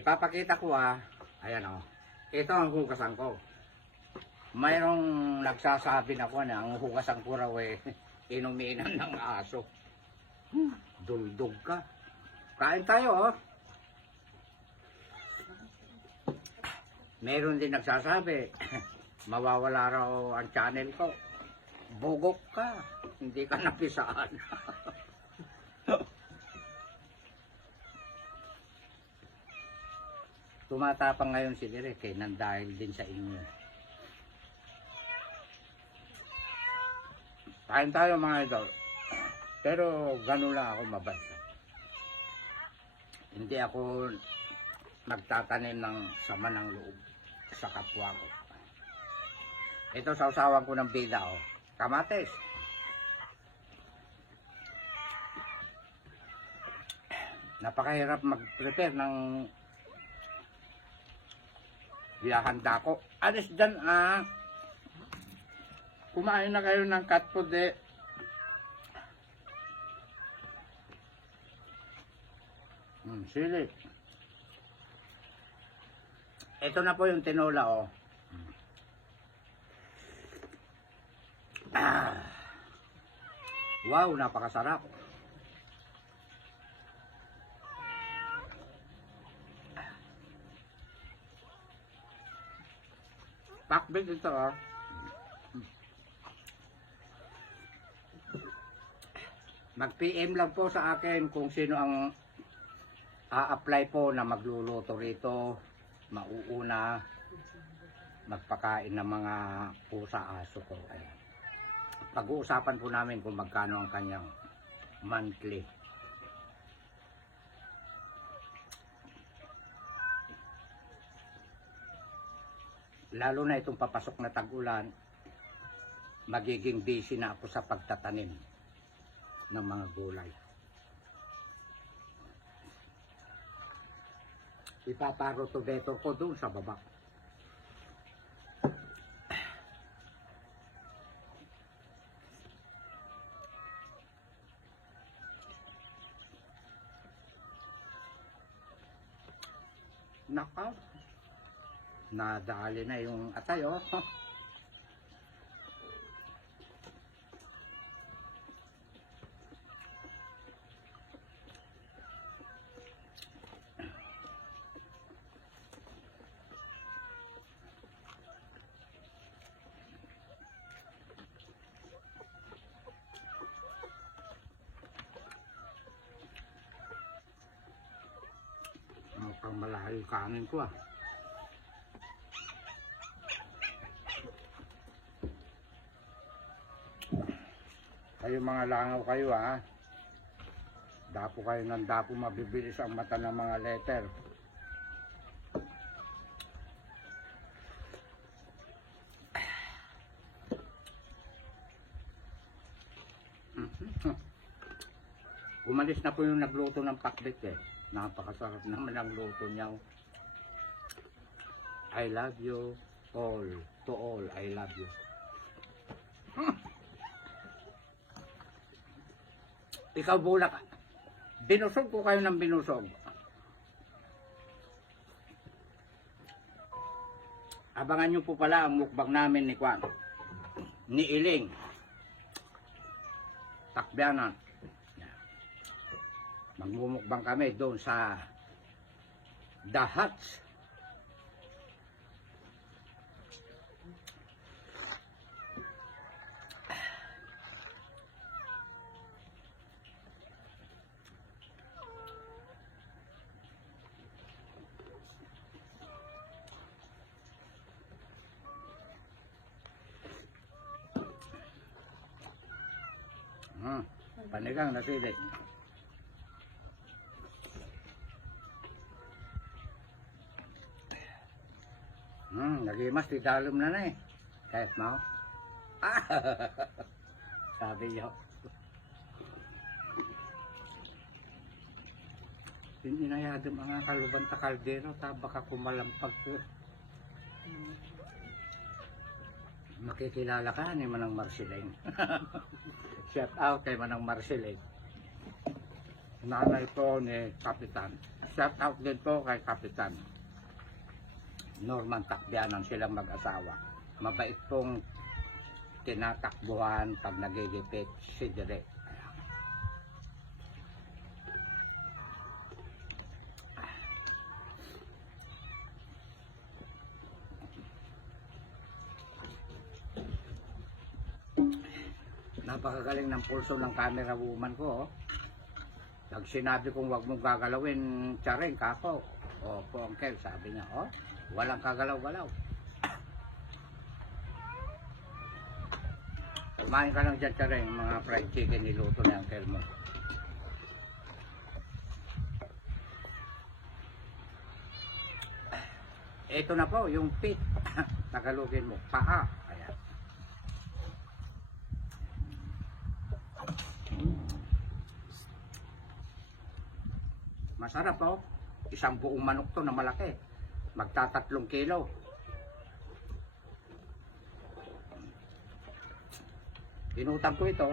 Ipapakita ko ayan ito ang hugasan ko. Mayroong nagsasabi na ko na ang hugasan ko raw inuminan ng aso. Duldog ka. Kain tayo Meron din nagsasabi, mawawala raw ang channel ko. Bugok ka, hindi ka napisaan. Tumatapang ngayon si Direk nang dahil din sa inyo. Kain tayo mga idol. Pero gano'n lang ako mabasa. Hindi ako nagtatanim ng sama ng loob sa kapwa ko. Ito sausawan ko ng bida kamates. Napakahirap mag-prepare ng biyahanda ko. Alis dyan kumain na kayo ng cat food sili. Ito na po yung tinola Wow, napakasarap. Pakbit ito Mag-PM lang po sa akin kung sino ang a-apply po na magluluto rito, mauuna, magpakain ng mga pusa-aso ko. Ayan. Pag-uusapan po namin kung magkano ang kanyang monthly. Lalo na itong papasok na tag-ulan, magiging busy na ako sa pagtatanim ng mga gulay. Ipaparotobeto ko doon sa baba. Naka, nadali na yung atay Mukhang malayo yung kanin ko Kayo mga langaw kayo Dapo kayo ng dapo, mabibilis ang mata ng mga letter. Umalis na po yung nagluto ng pakbit Napakasarap naman ang luto niya. I love you all. To all, I love you. Ikaw bulak. Binusog ko kayo ng binusog. Abangan nyo po pala ang mukbang namin ni Kwan. Ni Iling. Takbianan. Magmumukbang kami doon sa The Huts. Panigang na sili. Nagimas, tidalom na Kahit mo. Sabi niyo. Inayado mga kaluban ta kaldero, baka kumalampag ko. Makikilala ka ni Manang Marceline. Shout out kay Manang Marceline. Nanay ko ni Kapitan. shout out din po kay Kapitan Norman Takbianan, silang mag-asawa. Mabait pong tinatakbuhan pag nagigipit si Direk. Napakagaling ng pulso ng camera woman ko. Oh. Pag sinabi kong wag mong gagalawin, Charing, kako. O, po, Uncle, sabi niya, oh, walang kagalaw-galaw. Kumain ka lang dyan, Charing, mga fried chicken niluto ni Uncle mo. Ito na po, yung pit. Tagalogin mo, paa. Ayan. Masarap po. Isang buong manok to na malaki. Magta3 kilo. Inutang ko ito.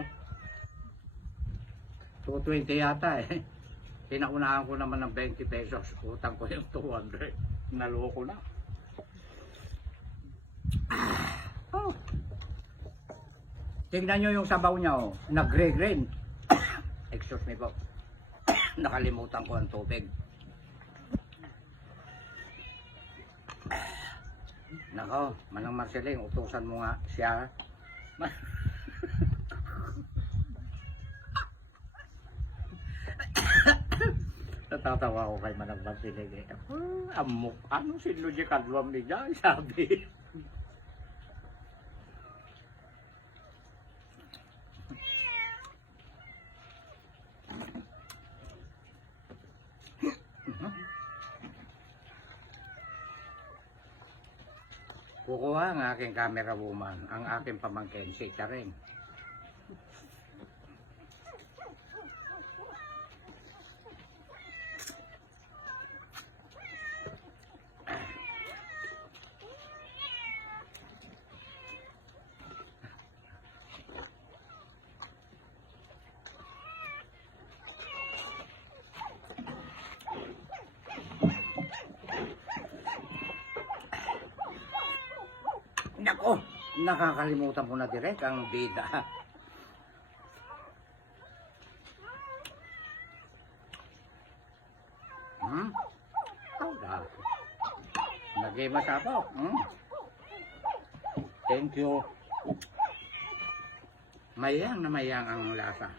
220 yata eh. Pinaunahan ko naman ng 20 pesos. Utang ko yung 200. Naloko na. Oh. Tingnan nyo yung sabaw niya oh. Nag-green. Excuse me po. Nakalimutan ko ang tubig. Nako, Manang Marceling, utusan mo nga siya. Natatawa ko kay Manang Marceling eh. Amok, ano sinlo di kadwam niya, sabi. Kukuha ang aking camera woman, ang aking pamangkin, si Charing. Nako, nakakalimutan ko na direct ang bida. Oh, nag-ima sa ako. Thank you. Mayang na mayang ang lasa.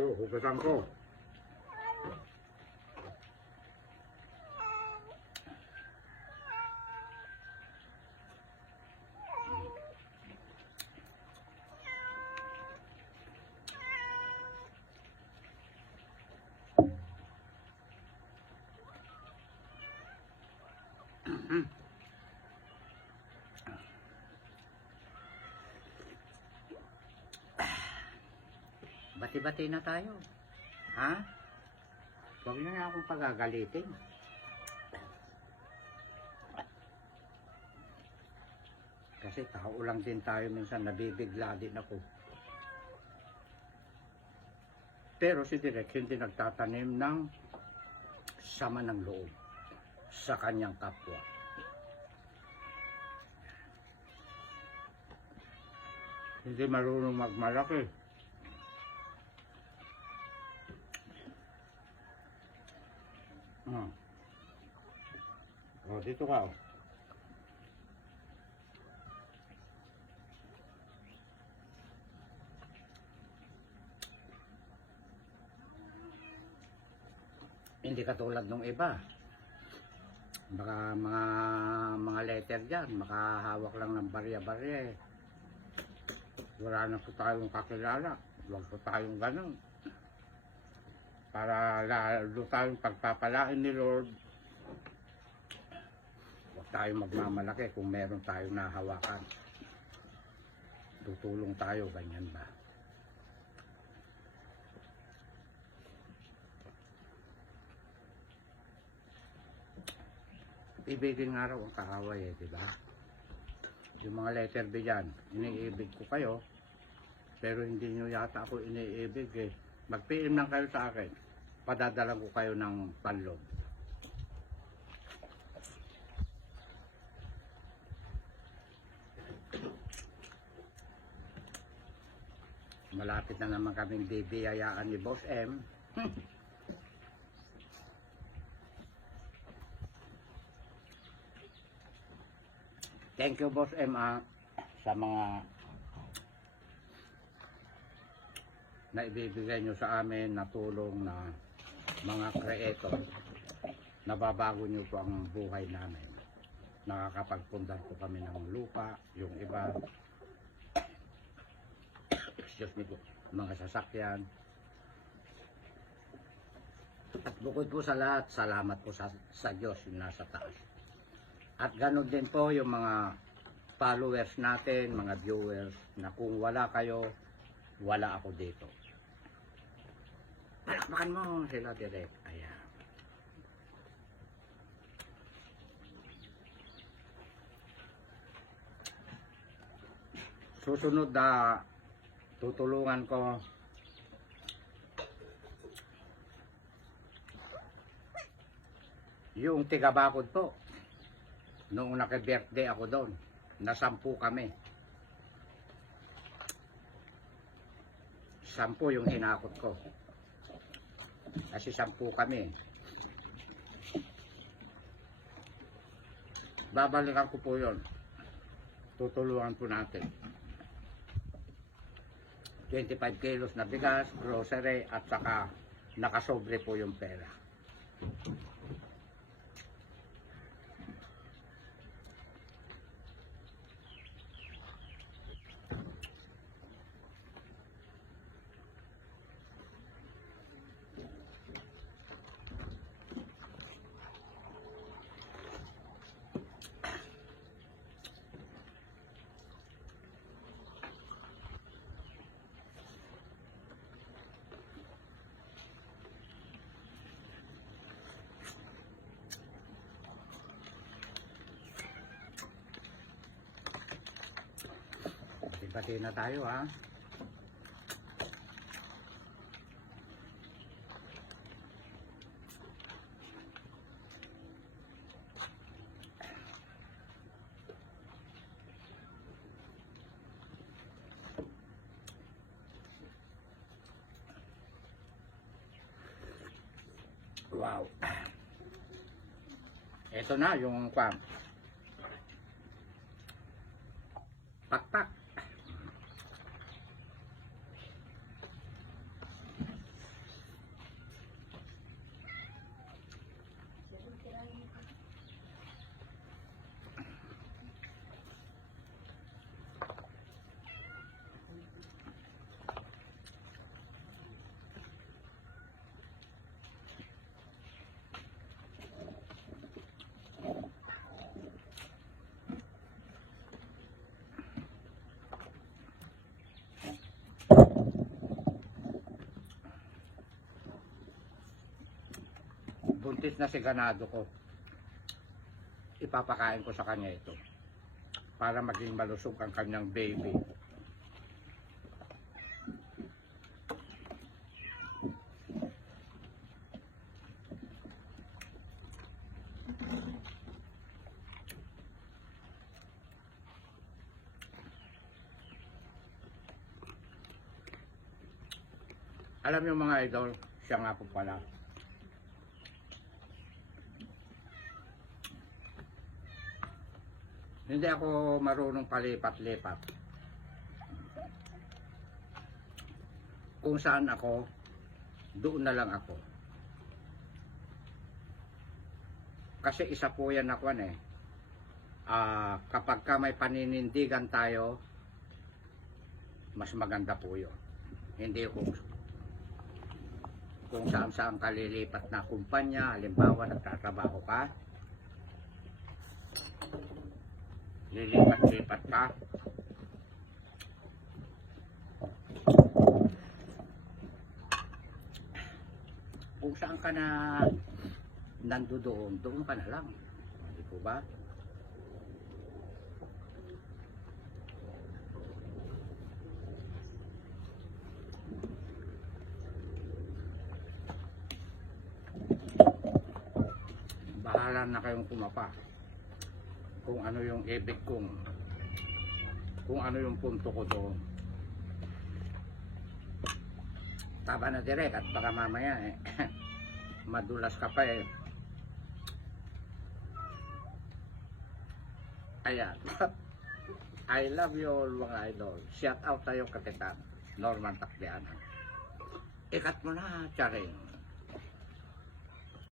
Ito, hugasan ko. Bati-bati na tayo. Ha? Huwag niyo na akong pagagalitin. Kasi tao lang din tayo, minsan nabibigla din ako. Pero si Direk hindi nagtatanim ng sama ng loob sa kanyang kapwa. Hindi marunong magmalaki. Oh, dito ka. Oh. Hindi katulad nung iba. Baka mga letter diyan, makahawak lang ng barya-barya eh. wala na po tayong kakilala. Huwag po tayong ganun. Para lalo tayong pagpapalain ni Lord. Huwag tayong magmamalaki kung meron tayong nahawakan. Tutulong tayo, ganyan ba? Ibigin nga raw ang kaaway eh, di ba? Yung mga letter B dyan, iniibig ko kayo, pero hindi nyo yata ako iniibig eh. Mag-PM lang kayo sa akin, padadalan ko kayo ng panlog. Malapit na naman kaming bibiyayaan ni Boss M. Thank you Boss M sa mga naibibigay nyo sa amin na tulong na mga creator. Nababago nyo po ang buhay namin. Nakakapagpundar po kami ng lupa, yung iba excuse me po, mga sasakyan. At bukod po sa lahat, salamat po sa Diyos yung nasa taas. At ganun din po yung mga followers natin, mga viewers, na kung wala kayo, wala ako dito. Palakpakan mo sila direct. Ayan. Susunod na tutulungan ko yung tiga-bakod po. Noong naka-birthday ako doon, na 10 kami. 10 yung hinakot ko. Kasi 10 kami. Babalikan ko po yun. Tutulungan po natin. 25 kilos na bigas, grocery, at saka nakasobre po yung pera. Bati na tayo ha. Wow. Ito na yung pakpak. Buntis na si ganado ko. Ipapakain ko sa kanya ito para maging malusog ang kanyang baby. Alam niyo mga idol, siya nga po pala. Hindi ako marunong palipat-lipat. Kung saan ako, doon na lang ako. Kasi isa po yan ako kapag ka may paninindigan tayo, mas maganda po yun. Hindi kung saan ka lilipat na kumpanya, halimbawa nagtatrabaho ka, lilipat-lipat ka, kung saan ka na nandoon, doon ka na lang. Hindi po ba? Bahala na kayong kumapa. Kung ano yung ibig kong, kung ano yung punto ko doon. Tama na direk at baka mamaya madulas ka pa eh. Ayan. I love you all mga idol. Shout out tayo Kapitan Norman Takbianan. Ikat mo na, Charing.